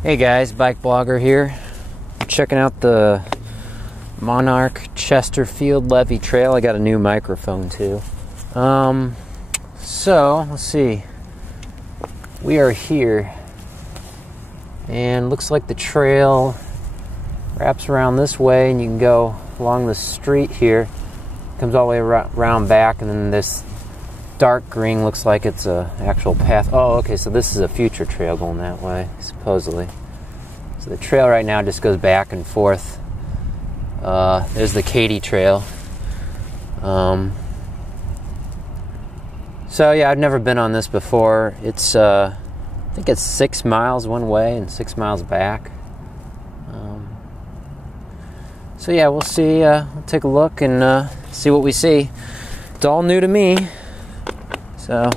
Hey guys, BikeBlogger here. Checking out the Monarch Chesterfield Levee Trail. I got a new microphone too. So let's see. We are here, and looks like the trail wraps around this way, and you can go along the street here. Comes all the way around back, and then this dark green looks like it's a actual path. Oh, okay, so this is a future trail going that way, supposedly. So the trail right now just goes back and forth. There's the Katy Trail. So yeah, I've never been on this before. It's I think it's 6 miles one way and 6 miles back. So yeah, we'll see. We'll take a look and see what we see. It's all new to me, so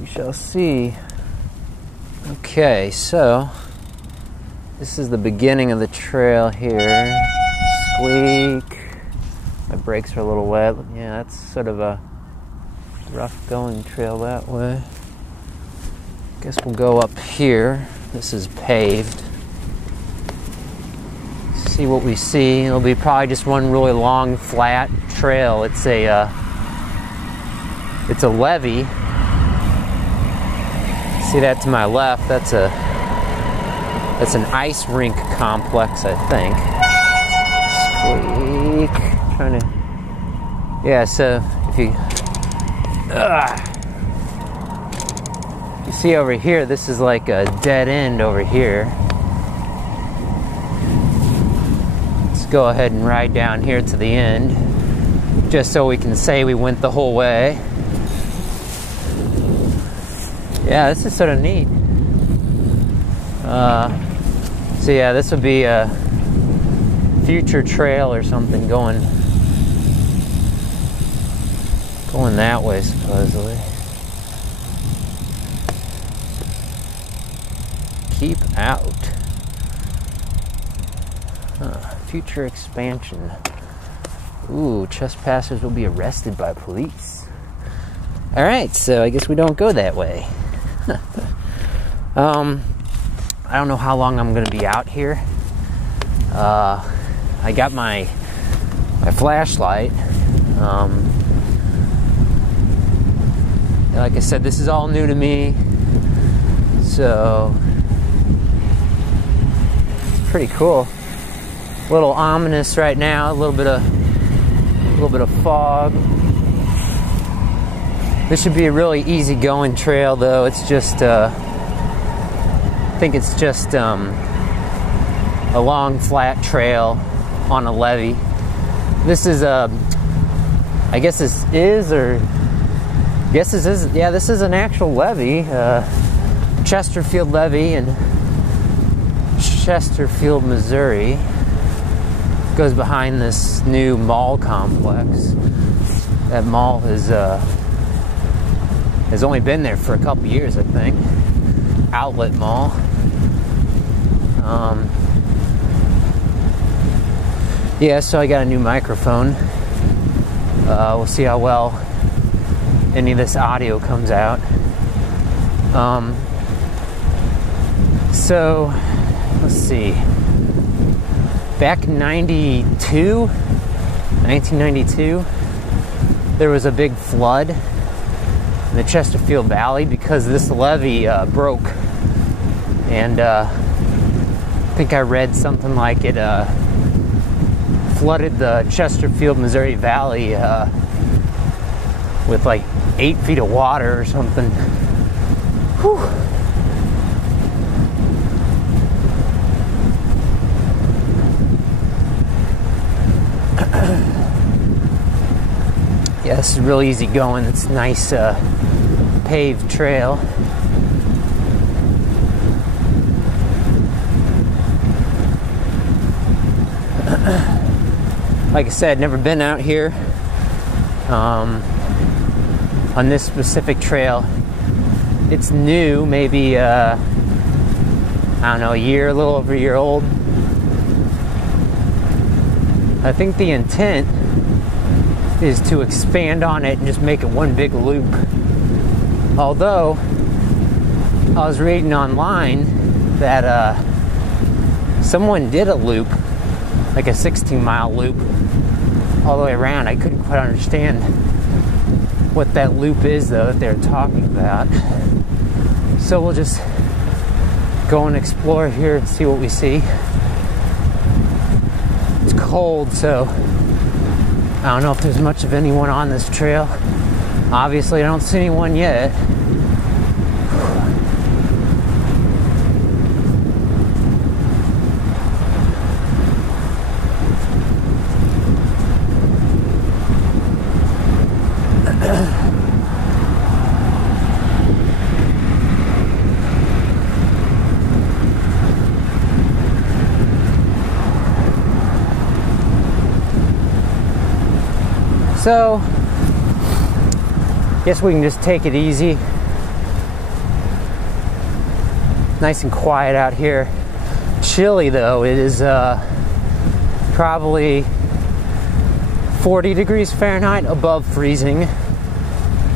we shall see. Okay, so this is the beginning of the trail here. Squeak. My brakes are a little wet. Yeah, that's sort of a rough going trail that way. Guess we'll go up here. This is paved. See what we see. It'll be probably just one really long flat trail. It's a levee. See that to my left? That's an ice rink complex, I think. Squeak. Trying to. Yeah. So if you see over here, this is like a dead end over here. Go ahead and ride down here to the end, just so we can say we went the whole way. Yeah, this is sort of neat. So yeah, this would be a future trail or something going that way, supposedly. Keep out. Future expansion. Ooh, trespassers will be arrested by police. Alright, so I guess we don't go that way. I don't know how long I'm going to be out here. I got my flashlight. Like I said, this is all new to me. So, it's pretty cool. A little ominous right now, a little bit of fog. This should be a really easy going trail, though. It's just I think it's just a long flat trail on a levee. This is I guess this is yeah, this is an actual levee, Chesterfield Levee in Chesterfield, Missouri. Goes behind this new mall complex. That mall has only been there for a couple years, I think. Outlet Mall. Yeah, so I got a new microphone. We'll see how well any of this audio comes out. So let's see. Back in 1992, there was a big flood in the Chesterfield Valley because this levee broke. And I think I read something like it flooded the Chesterfield, Missouri Valley with like 8 feet of water or something. Whew. Yeah, this is real easy going. It's a nice paved trail. Like I said, never been out here on this specific trail. It's new, maybe I don't know, a little over a year old. I think the intent is to expand on it and just make it one big loop. Although I was reading online that someone did a loop, like a 16-mile loop, all the way around. I couldn't quite understand what that loop is, though, that they're talking about. So we'll just go and explore here and see what we see. It's cold, so I don't know if there's much of anyone on this trail. Obviously, I don't see anyone yet. So, guess we can just take it easy. Nice and quiet out here. Chilly though. It is probably 40 degrees Fahrenheit above freezing.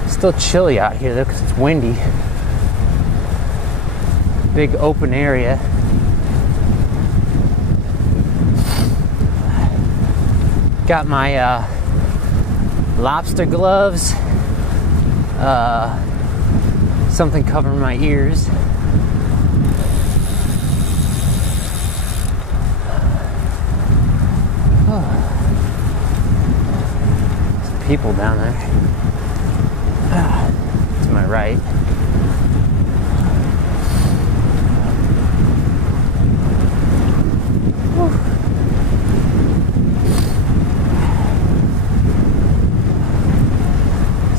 Still chilly out here though because it's windy. Big open area. Got my lobster gloves, something covering my ears. Oh. Some people down there. To my right.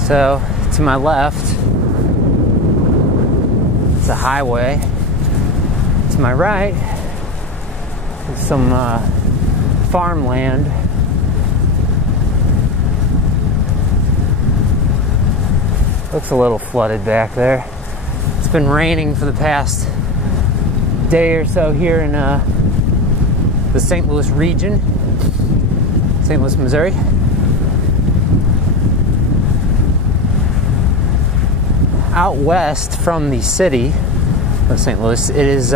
So, to my left, it's a highway. To my right is some farmland. Looks a little flooded back there. It's been raining for the past day or so here in the St. Louis region, St. Louis, Missouri. Out west from the city of St. Louis, it is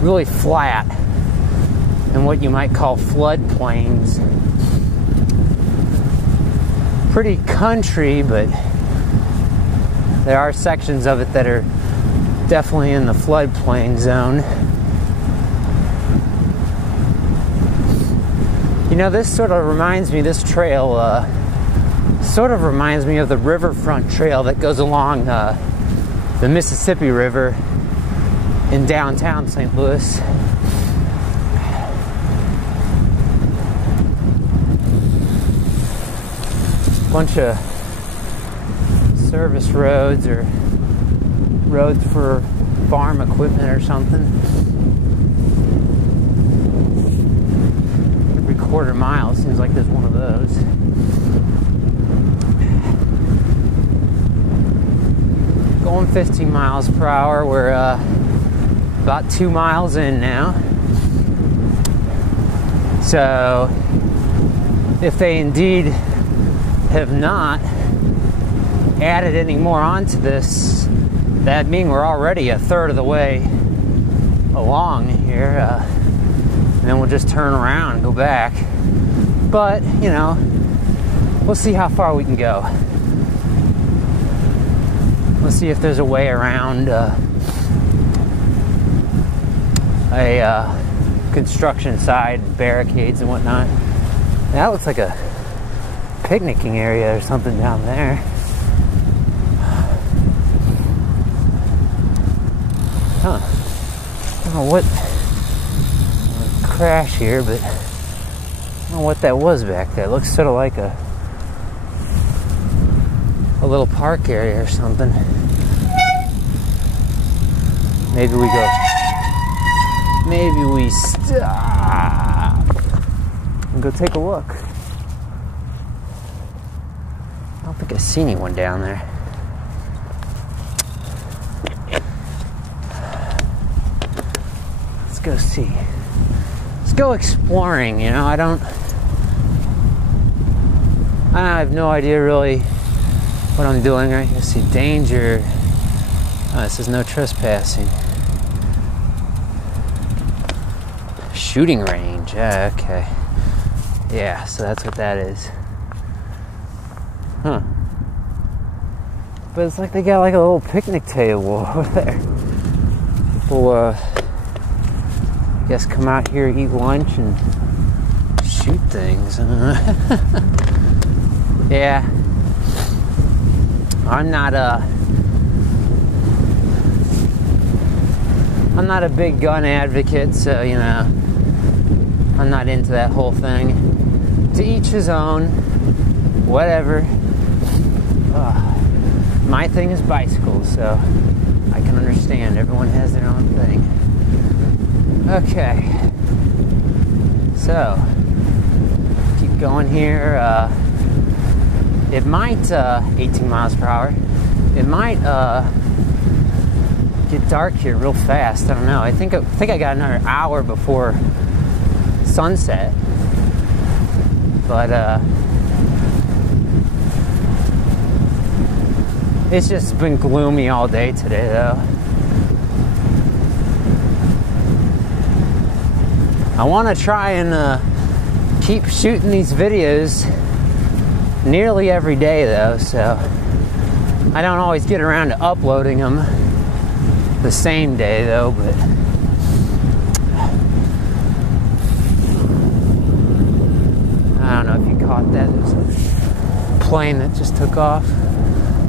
really flat and what you might call floodplains. Pretty country, but there are sections of it that are definitely in the floodplain zone. You know, this sort of reminds me, this trail sort of reminds me of the Riverfront Trail that goes along the Mississippi River in downtown St. Louis. Bunch of service roads or roads for farm equipment or something. Every quarter mile seems like there's one of those. Going 15 miles per hour. We're about 2 miles in now. So if they indeed have not added any more onto this, that'd mean we're already a third of the way along here, and then we'll just turn around and go back. But, you know, we'll see how far we can go. Let's see if there's a way around a construction side, barricades and whatnot. That looks like a picnicking area or something down there. Huh. I don't know what crash here, but I don't know what that was back there. It looks sort of like a little park area or something. Maybe we go. Maybe we stop and go take a look. I don't think I see anyone down there. Let's go see. Let's go exploring, you know. I have no idea really what I'm doing right here. See, danger. Oh, it says no trespassing. Shooting range. Okay. Yeah, so that's what that is. Huh. But it's like they got like a little picnic table over there. People, I guess, come out here, eat lunch, and shoot things. Yeah. I'm not a big gun advocate, so, you know, I'm not into that whole thing. To each his own, whatever. My thing is bicycles, so I can understand. Everyone has their own thing. Okay. So, keep going here. It might, 18 miles per hour, it might get dark here real fast. I don't know. I think I got another hour before sunset. But it's just been gloomy all day today, though. I want to try and keep shooting these videos nearly every day, though, so I don't always get around to uploading them the same day, though. But I don't know if you caught that. There's a plane that just took off.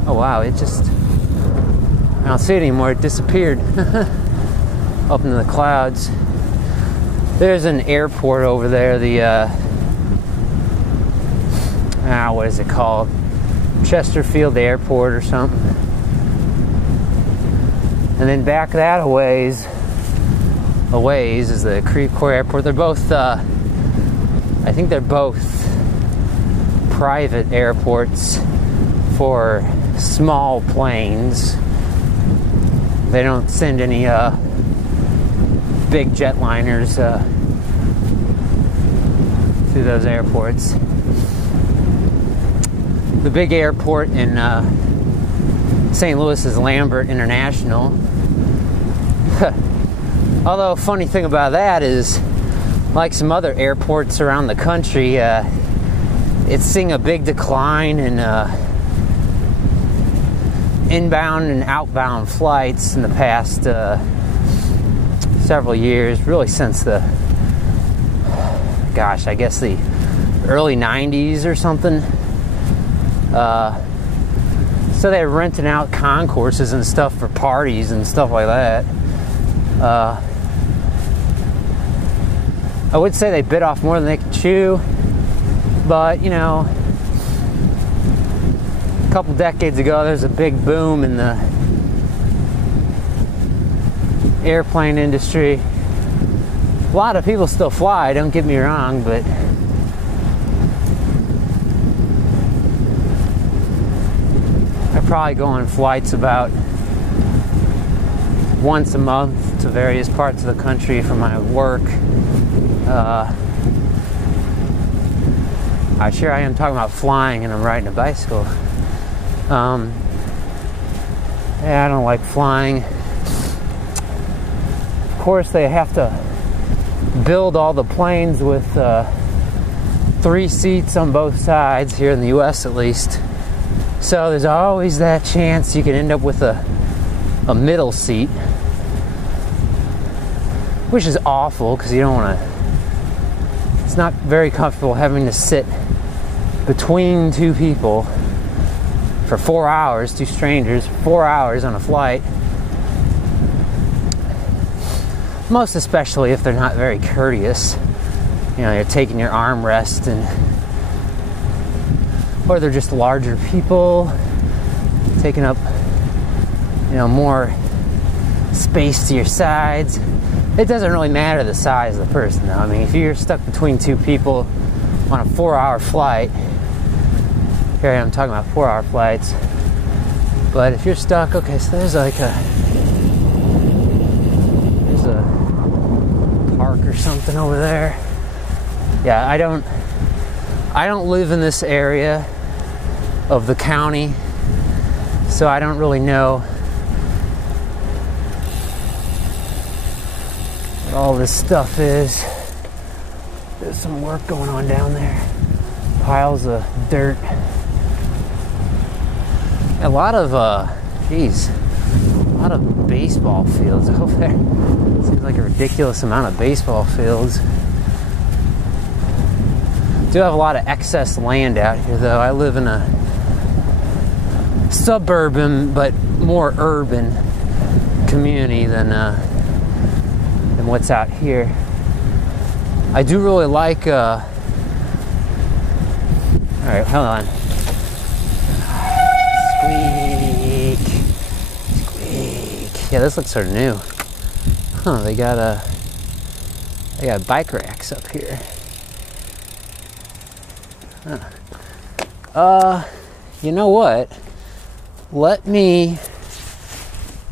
Oh wow, it just, I don't see it anymore. It disappeared up into the clouds. There's an airport over there, the what is it called? Chesterfield Airport or something. And then back that a ways is the Creve Coeur Airport. They're both, I think they're both private airports for small planes. They don't send any big jetliners through those airports. The big airport in St. Louis is Lambert International. Although, funny thing about that is, like some other airports around the country, it's seeing a big decline in inbound and outbound flights in the past several years, really since the, gosh, I guess the early 90s or something. So they're renting out concourses and stuff for parties and stuff like that. I would say they bit off more than they could chew, but, you know, a couple decades ago there's a big boom in the airplane industry. A lot of people still fly, don't get me wrong, but I probably go on flights about once a month to various parts of the country for my work. Sure I am talking about flying and I'm riding a bicycle. Yeah, I don't like flying. Of course, they have to build all the planes with 3 seats on both sides, here in the US at least. So there's always that chance you can end up with a middle seat, which is awful because you don't want to, it's not very comfortable having to sit between 2 people for 4 hours, 2 strangers, 4 hours on a flight. Most especially if they're not very courteous. You know, you're taking your armrest, and or they're just larger people taking up, you know, more space to your sides. It doesn't really matter the size of the person, though. I mean, if you're stuck between 2 people on a 4-hour flight, here I am talking about 4-hour flights, but if you're stuck, okay, so there's like a park or something over there. Yeah, I don't live in this area of the county, so I don't really know what all this stuff is. There's some work going on down there. Piles of dirt. A lot of, a lot of baseball fields over there. Seems like a ridiculous amount of baseball fields. Do have a lot of excess land out here, though. I live in a suburban, but more urban community than what's out here. I do really like. All right, hold on. Squeak. Yeah, this looks sort of new. Huh? They got bike racks up here. Huh. You know what? Let me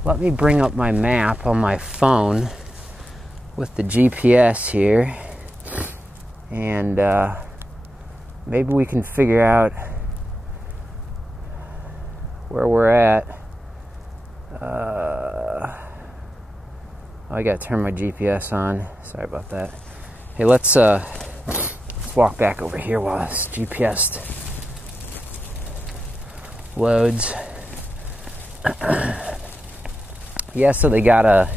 bring up my map on my phone with the GPS here, and maybe we can figure out where we're at. I gotta turn my GPS on. Sorry about that. Hey, let's walk back over here while this GPS loads. Yeah, so they got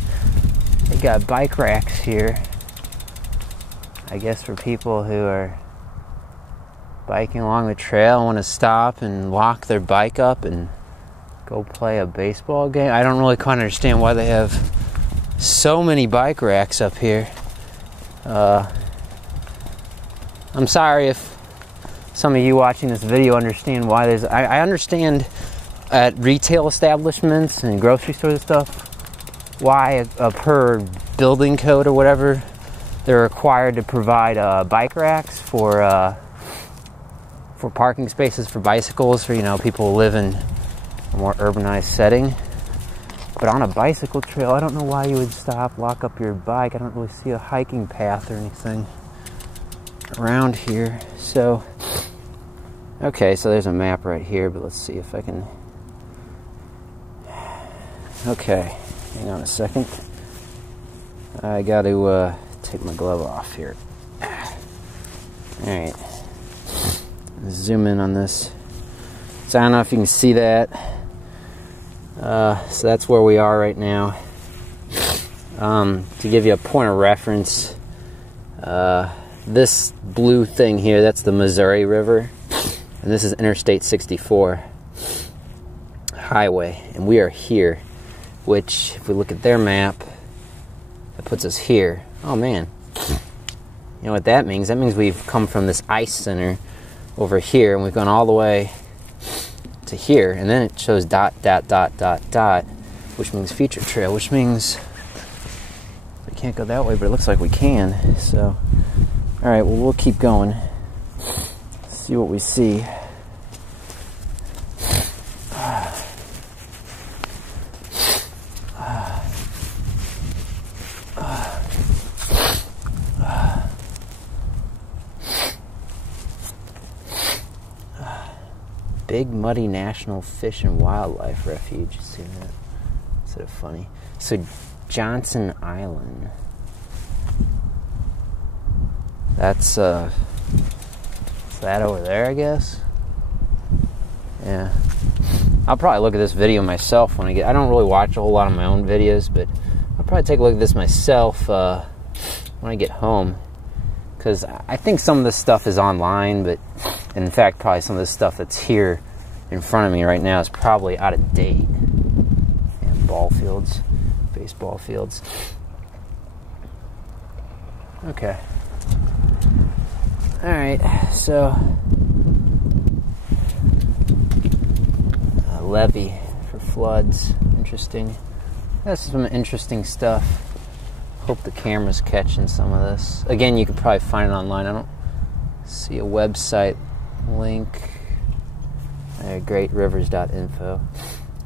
bike racks here, I guess, for people who are biking along the trail and want to stop and lock their bike up and go play a baseball game. I don't really quite understand why they have so many bike racks up here. I'm sorry if some of you watching this video understand why there's... I understand at retail establishments and grocery stores and stuff why per building code or whatever they're required to provide bike racks for parking spaces for bicycles, for, you know, people who live in a more urbanized setting. But on a bicycle trail, I don't know why you would stop, lock up your bike. I don't really see a hiking path or anything around here. So, okay, so there's a map right here, but let's see if I can... Okay, hang on a second. I got to take my glove off here. Alright. Zoom in on this. So I don't know if you can see that. So that's where we are right now. To give you a point of reference, this blue thing here, that's the Missouri River, and this is Interstate 64 highway, and we are here, which, if we look at their map, that puts us here. Oh man, you know what that means? That means we've come from this ice center over here, and we've gone all the way to here, and then it shows ... which means feature trail, which means we can't go that way, but it looks like we can. So, all right, well, we'll keep going. See what we see. Big Muddy National Fish and Wildlife Refuge. See that? Sort of funny. So, Johnson Island. That's that over there, I guess. Yeah. I'll probably look at this video myself when I don't really watch a whole lot of my own videos, but I'll probably take a look at this myself when I get home, because I think some of this stuff is online, but in fact, probably some of this stuff that's here in front of me right now is probably out of date. And ball fields, baseball fields. Okay. All right, so a levee for floods. Interesting. That's some interesting stuff. Hope the camera's catching some of this. Again, you can probably find it online. I don't see a website link. Greatrivers.info.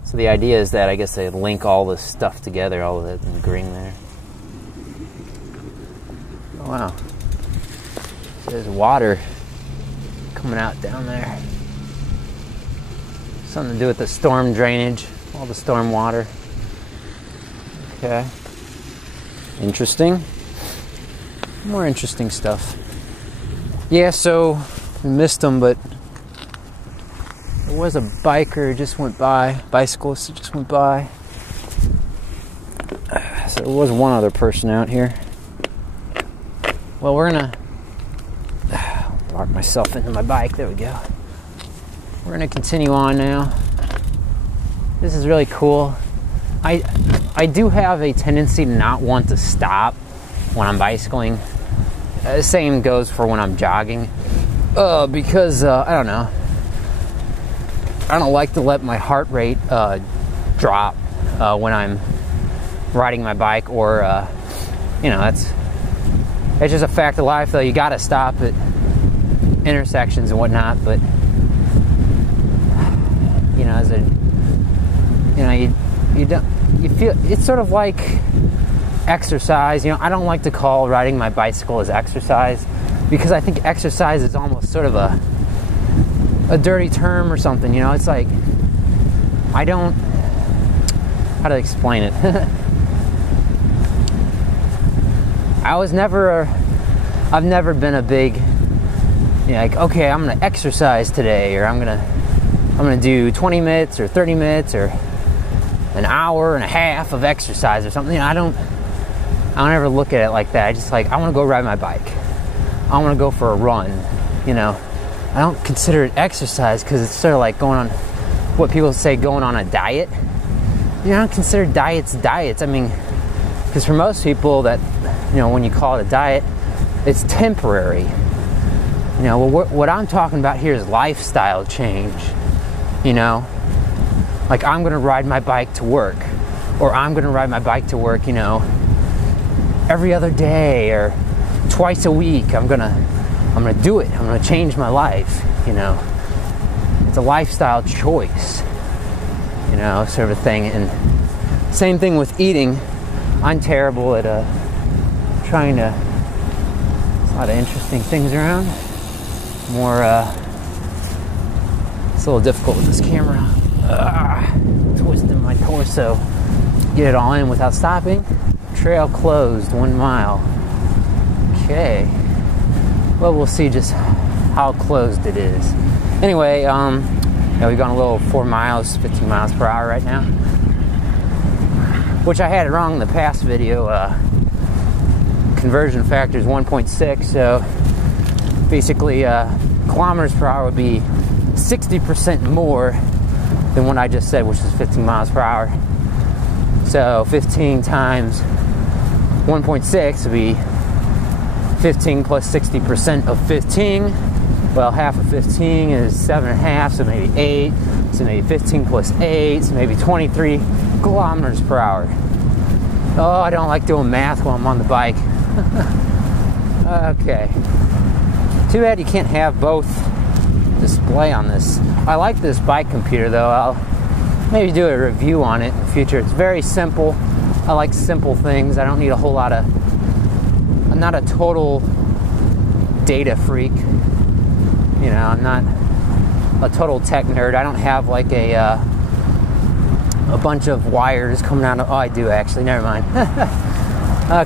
So the idea is that I guess they link all this stuff together, all of it in green there. Oh, wow. So there's water coming out down there. Something to do with the storm drainage, all the storm water. Okay. Interesting. More interesting stuff. Yeah, so we missed them, but there was a biker who just went by, bicyclist who just went by. So there was one other person out here. Well, we're gonna lock myself into my bike. There we go. We're gonna continue on now. This is really cool. I do have a tendency to not want to stop when I'm bicycling. The same goes for when I'm jogging. Because I don't know. I don't like to let my heart rate drop when I'm riding my bike, or you know, it's just a fact of life. Though you got to stop at intersections and whatnot. But you know, you feel it's sort of like exercise. You know, I don't like to call riding my bicycle as exercise, because I think exercise is almost sort of a dirty term or something. You know, it's like, I don't, how to explain it. I've never been a big, you know, like, okay, I'm gonna exercise today, or I'm gonna do 20 minutes or 30 minutes or an hour and a half of exercise or something. You know, I don't ever look at it like that. I just like, I want to go ride my bike. I want to go for a run. You know, I don't consider it exercise, because it's sort of like going on, what people say, going on a diet. You know, I don't consider diets. I mean, because for most people, that, you know, when you call it a diet, it's temporary. You know, well, what I'm talking about here is lifestyle change. You know, like, I'm going to ride my bike to work, or I'm going to ride my bike to work, you know, every other day or twice a week. I'm gonna do it. I'm gonna change my life. You know, it's a lifestyle choice. You know, sort of a thing. And same thing with eating. I'm terrible at trying to. There's a lot of interesting things around. It's a little difficult with this camera. Twisting my torso. Get it all in without stopping. Trail closed, 1 mile. Okay. Well, we'll see just how closed it is. Anyway, you know, we've gone a little 4 miles, 15 miles per hour right now. Which I had it wrong in the past video. Conversion factor is 1.6, so basically kilometers per hour would be 60% more than what I just said, which is 15 miles per hour. So 15 times 1.6 would be 15 plus 60% of 15. Well, half of 15 is 7.5, so maybe 8. So maybe 15 plus 8, so maybe 23 kilometers per hour. Oh, I don't like doing math while I'm on the bike. Okay. Too bad you can't have both display on this. I like this bike computer, though. I'll maybe do a review on it in the future. It's very simple. I like simple things. I don't need a whole lot of... I'm not a total data freak. You know, I'm not a total tech nerd. I don't have like a bunch of wires coming out of... Oh, I do actually. Never mind.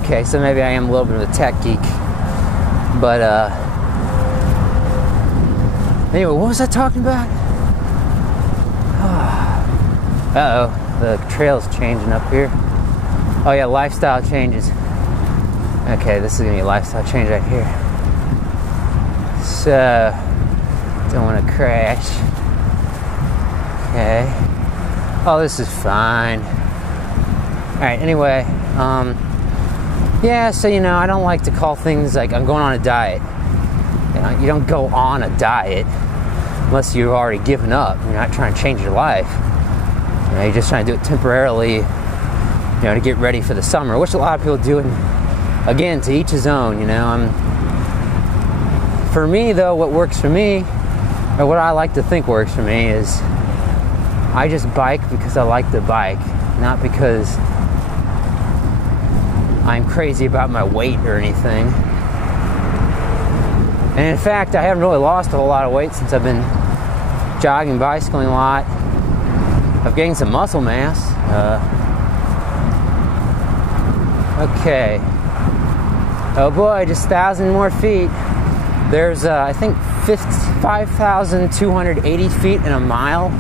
Okay, so maybe I am a little bit of a tech geek. But, anyway, what was I talking about? Uh-oh, the trail's changing up here. Oh yeah, lifestyle changes. Okay, this is gonna be a lifestyle change right here. So, don't want to crash. Okay. Oh, this is fine. Alright, anyway, yeah, so, you know, I don't like to call things like I'm going on a diet. You know, you don't go on a diet unless you've already given up. You're not trying to change your life. You know, you're just trying to do it temporarily, you know, to get ready for the summer, which a lot of people do. And again, to each his own, you know. For me, though, what works for me, or what I like to think works for me, is I just bike because I like to bike, not because I'm crazy about my weight or anything. And in fact, I haven't really lost a whole lot of weight since I've been jogging, bicycling a lot. I've gained some muscle mass. Okay. Oh boy, just 1,000 more feet. There's, I think, 5,280 feet in a mile.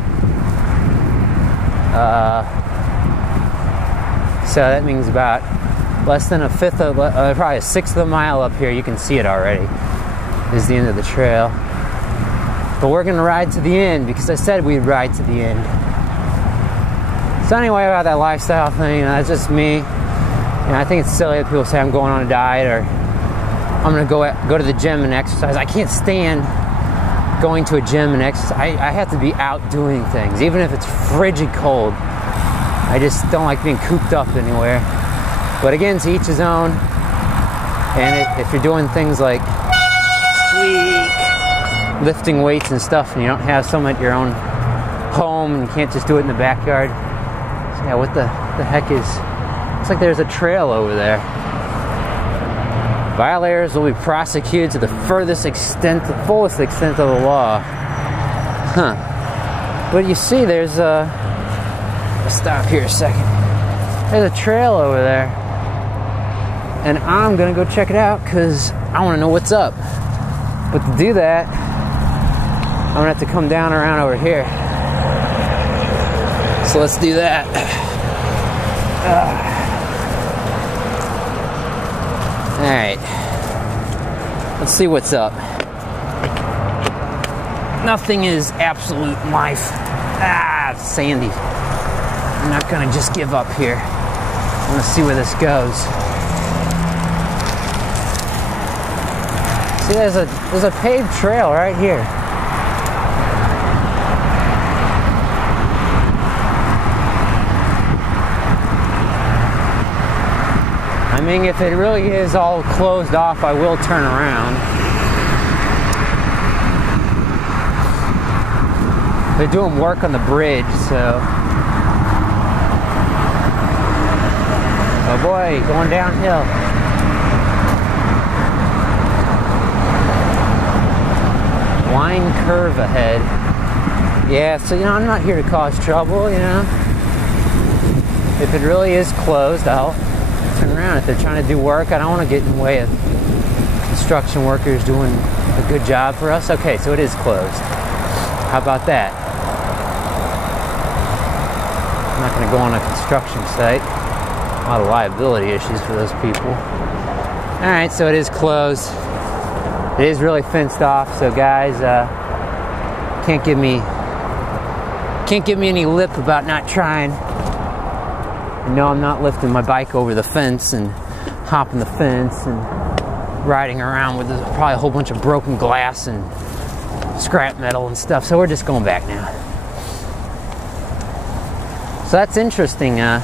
So that means about less than a fifth of, probably a sixth of a mile up here. You can see it already. Is the end of the trail. But we're gonna ride to the end because I said we'd ride to the end. So anyway, about that lifestyle thing, that's just me. I think it's silly that people say I'm going on a diet or I'm gonna go to the gym and exercise. I can't stand going to a gym and exercise. I have to be out doing things, even if it's frigid cold. I just don't like being cooped up anywhere. But again, to each his own. And if you're doing things like lifting weights and stuff, and you don't have some at your own home, and you can't just do it in the backyard. So yeah, what the heck is? Looks like there's a trail over there. Violators will be prosecuted to the furthest extent, the fullest extent of the law. Huh. But you see, there's a... Let's stop here a second. There's a trail over there. And I'm gonna go check it out because I want to know what's up. But to do that, I'm gonna have to come down around over here. So let's do that. Alright. Let's see what's up. Nothing is absolute life. It's sandy. I'm not gonna just give up here. I'm gonna see where this goes. See, there's a paved trail right here. I mean, if it really is all closed off, I will turn around. They're doing work on the bridge, so... Oh boy, going downhill. Line curve ahead. Yeah, so, I'm not here to cause trouble, If it really is closed, I'll turn around. If they're trying to do work, I don't want to get in the way of construction workers doing a good job for us. Okay, so it is closed. How about that? I'm not going to go on a construction site. A lot of liability issues for those people. Alright, so it is closed. It is really fenced off, so guys, can't give me any lip about not trying. No, I'm not lifting my bike over the fence and hopping the fence and riding around with probably a whole bunch of broken glass and scrap metal and stuff. So we're just going back now. So that's interesting. Now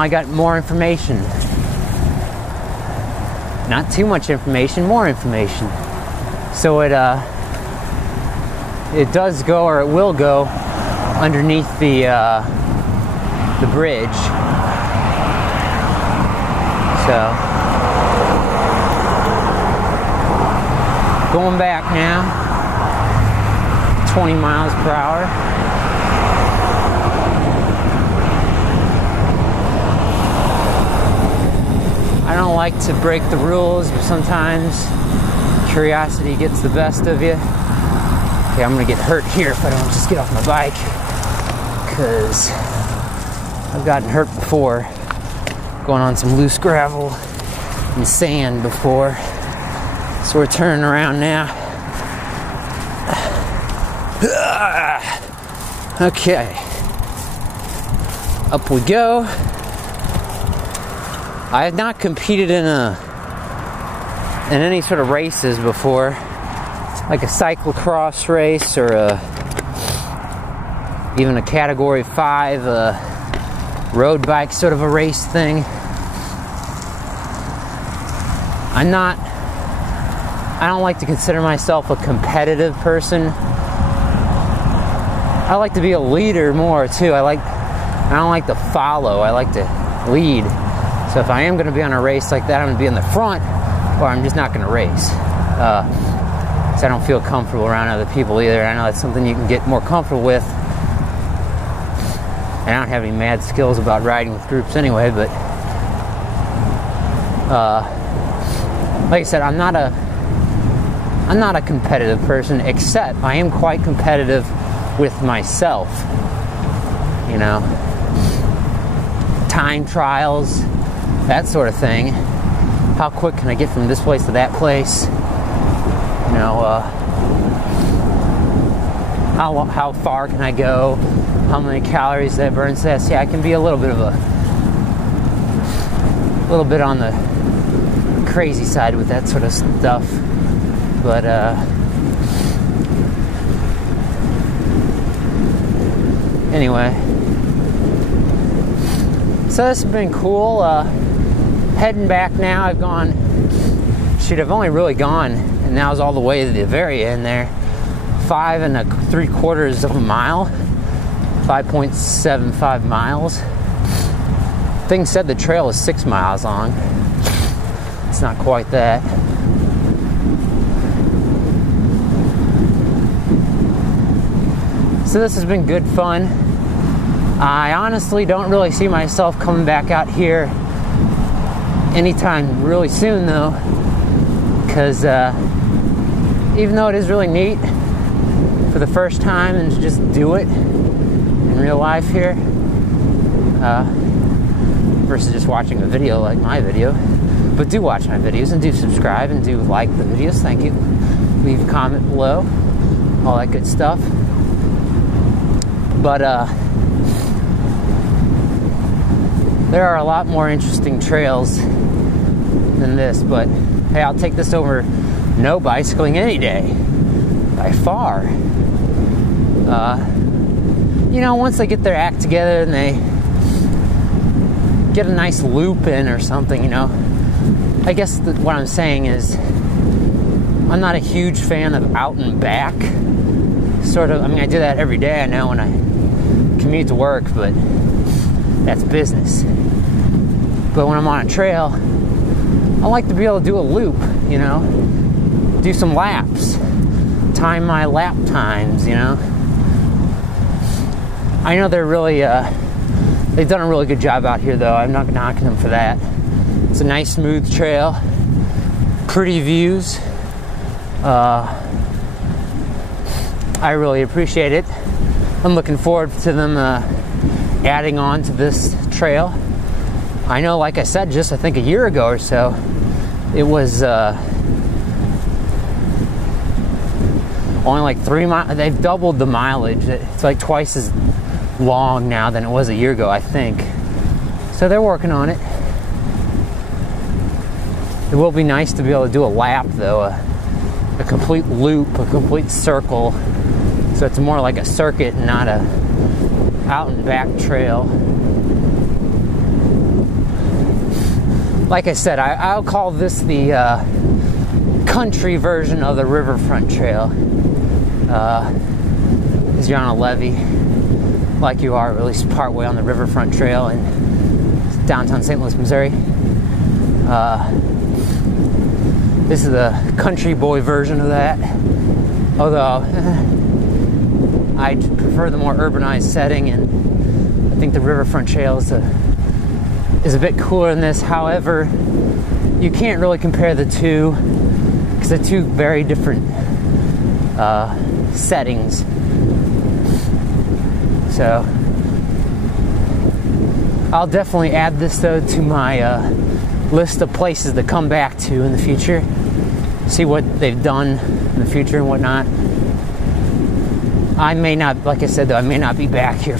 I got more information. Not too much information, more information. So it does go, or it will go underneath the bridge. So going back now, 20 miles per hour. I don't like to break the rules, but sometimes curiosity gets the best of you. Okay, I'm gonna get hurt here if I don't just get off my bike, because I've gotten hurt before going on some loose gravel and sand before. So we're turning around now. Okay, up we go. I have not competed in any sort of races before, like a cyclocross race or even a Category 5 road bike sort of a race thing. I don't like to consider myself a competitive person. I like to be a leader more too. I don't like to follow, I like to lead. So if I am going to be on a race like that, I'm going to be in the front, or I'm just not going to race. So I don't feel comfortable around other people either. I know that's something you can get more comfortable with. And I don't have any mad skills about riding with groups anyway, but like I said, I'm not a I'm not a competitive person, except I am quite competitive with myself. You know, time trials, that sort of thing. How quick can I get from this place to that place? You know, how far can I go? How many calories that burns? This? Yeah, I can be a little bit on the crazy side with that sort of stuff. But anyway, so this has been cool. Heading back now. I've only really gone, and now is all the way to the very end there. 5 3/4 of a mile, 5.75 miles. Thing said the trail is 6 miles long. It's not quite that. So this has been good fun. I honestly don't really see myself coming back out here anytime really soon, though, because even though it is really neat for the first time and to just do it in real life here versus just watching a video like my video, but do watch my videos and do subscribe and do like the videos. Thank you. Leave a comment below, all that good stuff. But there are a lot more interesting trails than this, but hey, I'll take this over no bicycling any day, by far. You know, once they get their act together and they get a nice loop in or something, you know. I guess what I'm saying is I'm not a huge fan of out and back sort of. I mean, I do that every day, I know, when I commute to work, but that's business. But when I'm on a trail, I like to be able to do a loop, you know, do some laps, time my lap times, you know. I know they're really, they've done a really good job out here, though. I'm not knocking them for that. It's a nice, smooth trail, pretty views. I really appreciate it. I'm looking forward to them adding on to this trail. I know, like I said, just I think a year ago or so, it was only like 3 miles. They've doubled the mileage. It's like twice as long now than it was a year ago, I think. So they're working on it. It will be nice to be able to do a lap, though, a complete loop, a complete circle. So it's more like a circuit and not a out and back trail. Like I said, I'll call this the country version of the Riverfront Trail. Because you're on a levee, like you are, at least partway on the Riverfront Trail in downtown St. Louis, Missouri. This is the country boy version of that. Although I prefer the more urbanized setting, and I think the Riverfront Trail is a bit cooler than this. However, you can't really compare the two because they're two very different settings. So I'll definitely add this, though, to my list of places to come back to in the future. See what they've done in the future and whatnot. I may not, like I said, though, I may not be back here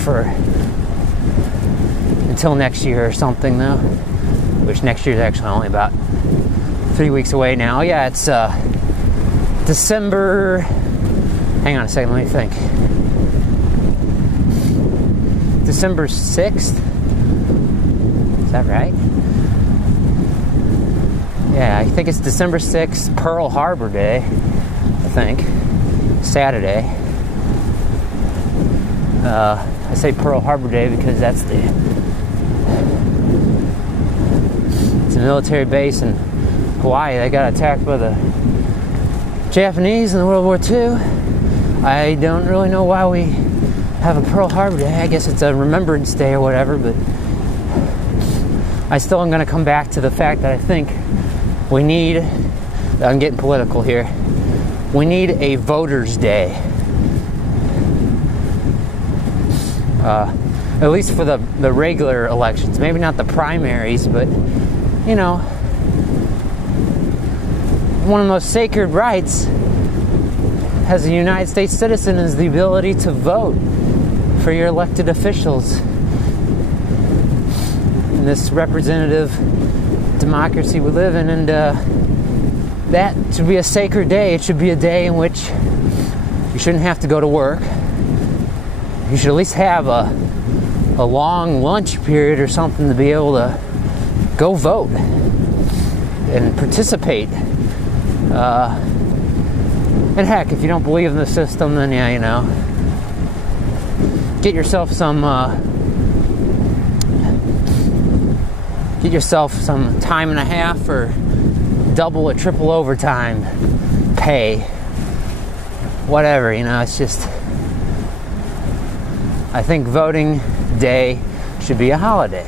until next year or something, though. Which next year is actually only about 3 weeks away now. Yeah, it's December. Hang on a second, let me think. December 6th? Is that right? Yeah, I think it's December 6th, Pearl Harbor Day, I think. Saturday. I say Pearl Harbor Day because it's a military base in Hawaii. They got attacked by the Japanese in World War II. I don't really know why we have a Pearl Harbor Day. I guess it's a Remembrance Day or whatever, but I still am going to come back to the fact that I think we need, I'm getting political here, We need a voters' day. At least for the regular elections. Maybe not the primaries, but, you know, one of the most sacred rights as a United States citizen is the ability to vote for your elected officials in this representative democracy we live in. And that should be a sacred day. It should be a day in which you shouldn't have to go to work. You should at least have a long lunch period or something to be able to go vote and participate. And heck, if you don't believe in the system, then yeah, you know, get yourself some time and a half or double or triple overtime pay. Whatever, you know, it's just, I think voting day should be a holiday.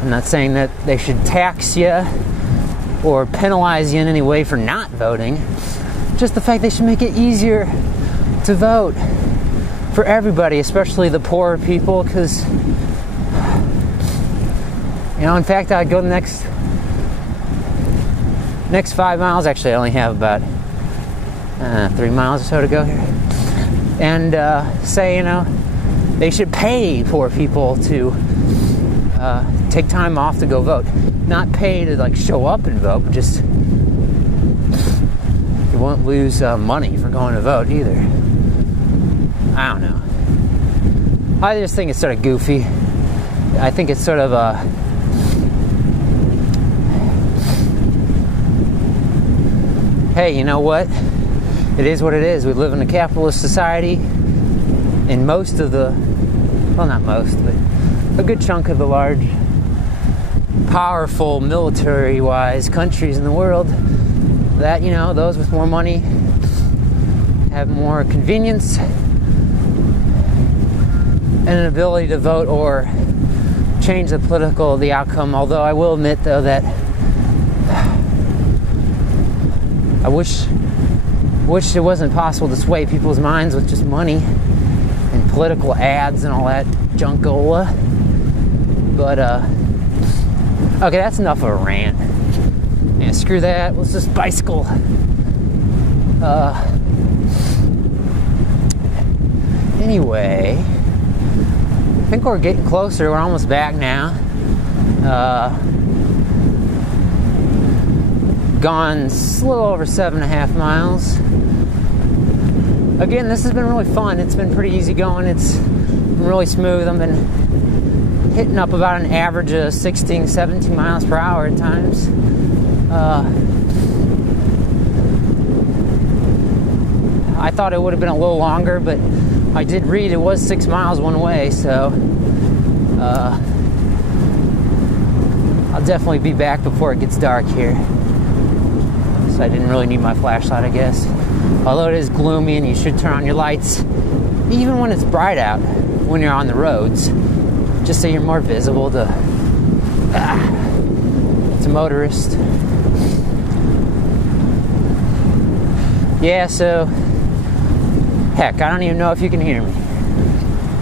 I'm not saying that they should tax you or penalize you in any way for not voting. Just the fact they should make it easier to vote for everybody, especially the poorer people, because, you know, in fact, I'd go the next 5 miles. Actually, I only have about 3 miles or so to go here. And say, you know, they should pay poor people to take time off to go vote. Not pay to, like, show up and vote, but just, you won't lose money for going to vote either. I don't know. I just think it's sort of goofy. I think it's sort of hey, you know what? It is what it is. We live in a capitalist society, and most of the, well, not most, but a good chunk of the large, powerful, military-wise countries in the world, that, you know, those with more money have more convenience and an ability to vote or change the outcome. Although I will admit, though, that I wish it wasn't possible to sway people's minds with just money and political ads and all that junkola. But okay, that's enough of a rant. Yeah, screw that. Let's just bicycle. Anyway, I think we're getting closer. We're almost back now. Gone a little over 7.5 miles. Again, this has been really fun. It's been pretty easy going. It's been really smooth. I've been hitting up about an average of 16, 17 miles per hour at times. I thought it would have been a little longer, but I did read it was 6 miles one way, so I'll definitely be back before it gets dark here. So I didn't really need my flashlight, I guess. Although it is gloomy and you should turn on your lights even when it's bright out when you're on the roads, just so you're more visible to motorists. Yeah, so heck, I don't even know if you can hear me.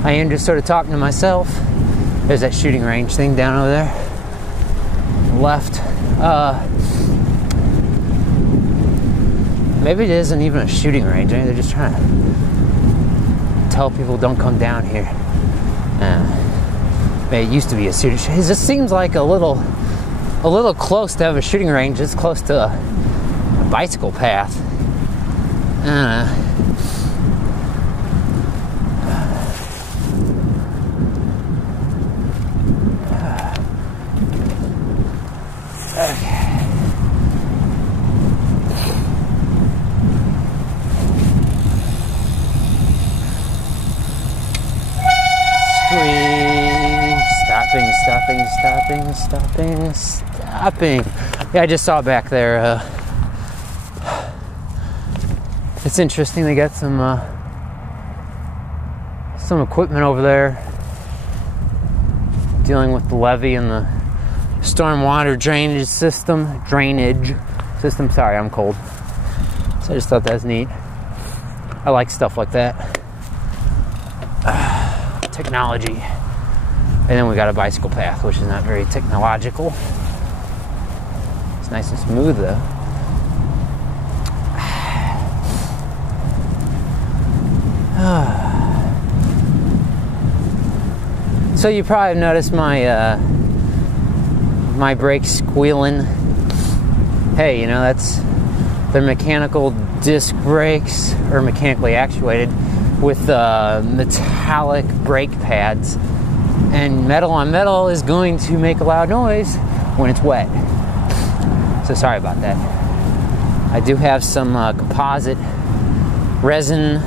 I am just sort of talking to myself. There's that shooting range thing down over there. Left. Maybe it isn't even a shooting range. Maybe they're just trying to tell people don't come down here. Maybe it used to be a shooting range. It just seems like a little close to have a shooting range. It's close to a bicycle path. Stopping. Yeah, I just saw it back there. It's interesting. They got some equipment over there dealing with the levee and the stormwater drainage system. Sorry, I'm cold. So I just thought that was neat. I like stuff like that. Technology. And then we got a bicycle path, which is not very technological. It's nice and smooth though. So you probably have noticed my my brakes squealing. Hey, you know, that's the mechanical disc brakes, or mechanically actuated, with metallic brake pads. And metal on metal is going to make a loud noise when it's wet. So sorry about that. I do have some composite resin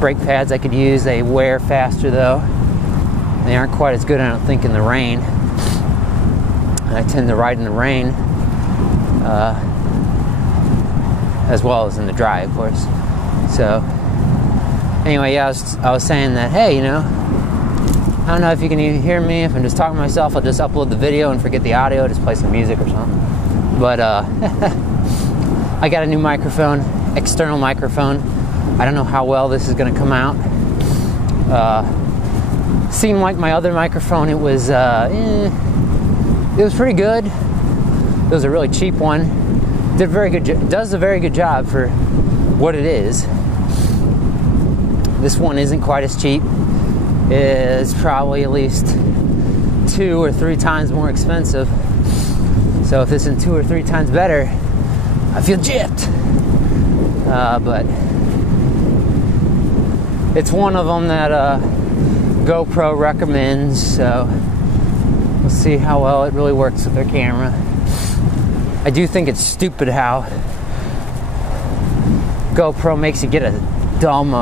brake pads I could use. They wear faster though. They aren't quite as good, I don't think, in the rain. I tend to ride in the rain, as well as in the dry, of course. So, anyway, yeah, I was saying that, hey, you know, I don't know if you can even hear me. If I'm just talking to myself, I'll just upload the video and forget the audio, just play some music or something. But, I got a new microphone, external microphone. I don't know how well this is going to come out. Seemed like my other microphone, it was pretty good. It was a really cheap one. Does a very good job for what it is. This one isn't quite as cheap. It's probably at least 2 or 3 times more expensive. So if this isn't 2 or 3 times better, I feel gypped. But it's one of them that GoPro recommends, so we'll see how well it really works with their camera. I do think it's stupid how GoPro makes you get a dumb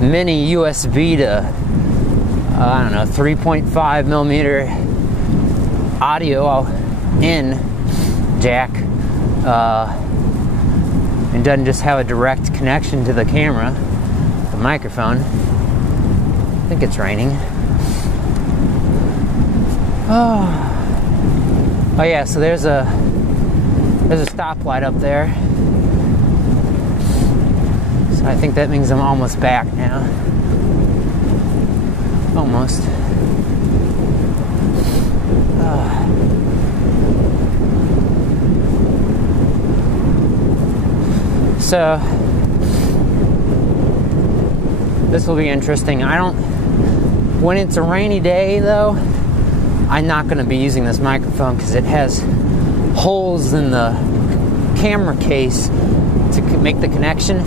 mini USB to, I don't know, 3.5 millimeter audio in jack, and doesn't just have a direct connection to the camera, the microphone. I think it's raining. Oh yeah, so there's a stoplight up there. So I think that means I'm almost back now. Almost. So this will be interesting. When it's a rainy day though, I'm not going to be using this microphone because it has holes in the camera case to make the connection.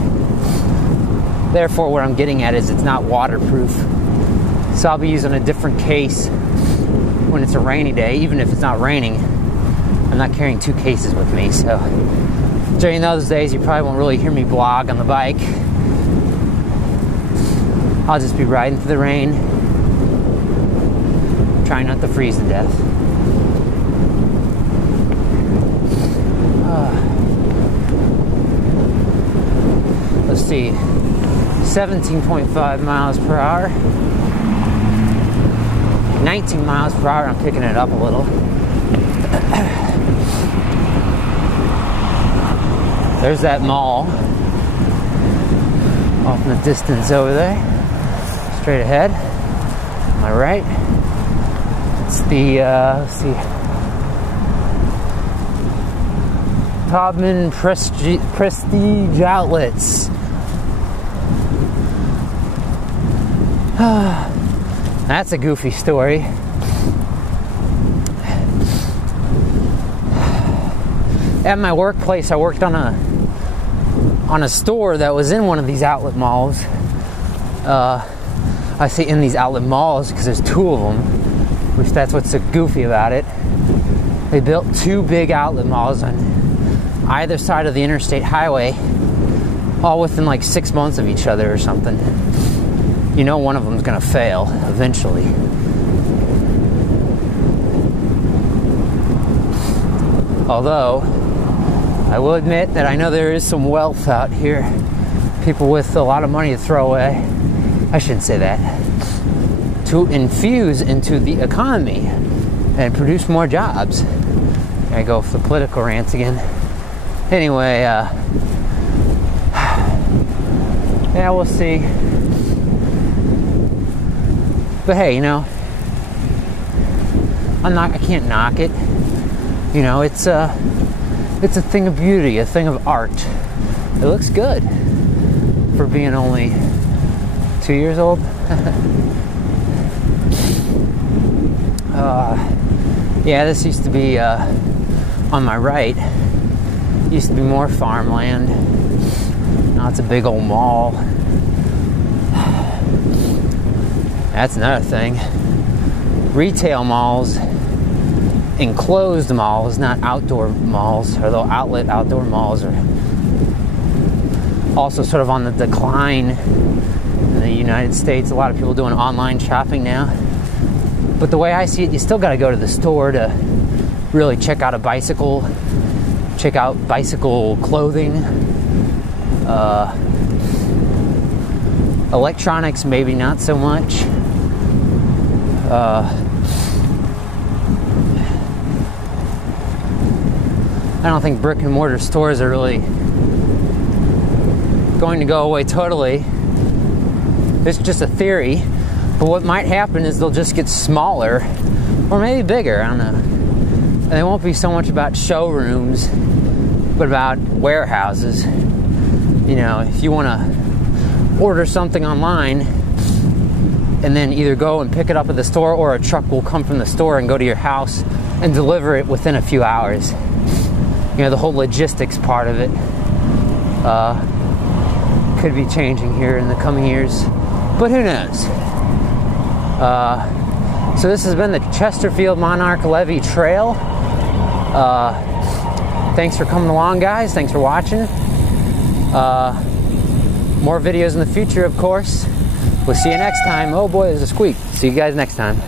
Therefore, what I'm getting at is it's not waterproof. So I'll be using a different case when it's a rainy day, even if it's not raining. I'm not carrying 2 cases with me, so during those days you probably won't really hear me blog on the bike. I'll just be riding through the rain, trying not to freeze to death. Let's see, 17.5 miles per hour. 19 miles per hour, I'm picking it up a little. There's that mall off in the distance over there. Straight ahead, on my right. It's the, let's see, Taubman Prestige Outlets. That's a goofy story. At my workplace, I worked on a store that was in one of these outlet malls. I say in these outlet malls because there's 2 of them, which that's what's so goofy about it. They built 2 big outlet malls on either side of the interstate highway, all within like 6 months of each other or something. You know one of them's gonna fail eventually. Although, I will admit that I know there is some wealth out here. People with a lot of money to throw away. I shouldn't say that. To infuse into the economy and produce more jobs. There I go with the political rants again. Anyway, yeah, we'll see. But hey, you know, I can't knock it. You know, it's a thing of beauty, a thing of art. It looks good for being only 2 years old. Yeah, this used to be on my right. Used to be more farmland. Now it's a big old mall. That's another thing. Retail malls, enclosed malls, not outdoor malls, although outdoor malls are also sort of on the decline in the United States. A lot of people doing online shopping now. But the way I see it, you still got to go to the store to really check out a bicycle, check out bicycle clothing. Electronics, maybe not so much. I don't think brick and mortar stores are really going to go away totally. It's just a theory. But what might happen is they'll just get smaller, or maybe bigger, I don't know. And they won't be so much about showrooms, but about warehouses. You know, if you want to order something online, and then either go and pick it up at the store, or a truck will come from the store and go to your house and deliver it within a few hours. You know, the whole logistics part of it could be changing here in the coming years, but who knows? So this has been the Chesterfield Monarch Levee Trail. Thanks for coming along, guys. Thanks for watching. More videos in the future, of course. We'll see you next time. Oh boy, there's a squeak. See you guys next time.